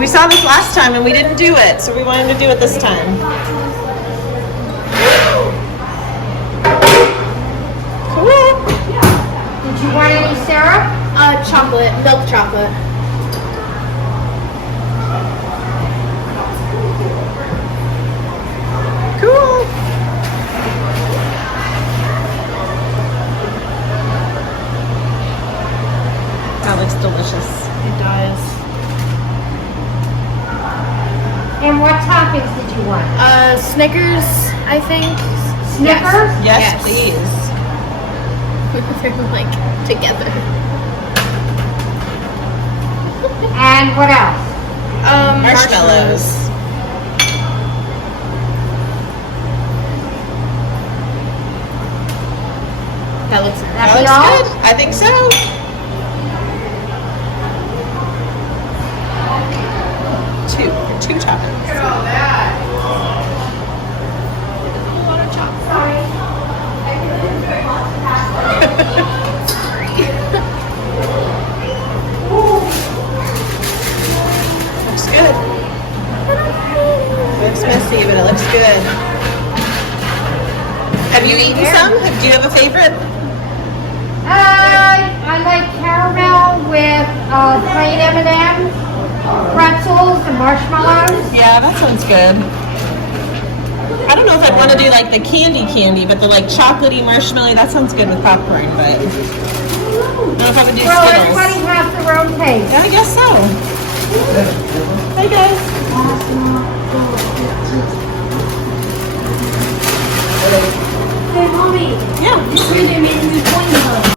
We saw this last time and we didn't do it, so we wanted to do it this time. Cool. Did you want any syrup? Chocolate, milk chocolate. Cool. That looks delicious. It does. And what toppings did you want? Snickers, I think. Snickers? Yes, Yes. please. They're like together. And what else? Marshmallows. That looks That be looks all? good. I think so. Two toppings. a lot of chocolate. Looks good. Looks messy, but it looks good. Have you eaten some? Do you have a favorite? I like caramel with plain M&M's, pretzels, and marshmallows. Yeah, that sounds good. I don't know if I'd want to do like the candy, but the like chocolatey marshmallow, that sounds good with popcorn, but I don't know if I would do Well, Skittles. everybody has their own taste. Yeah, I guess so. Hey guys. Hey, Mommy. Yeah. This really made me point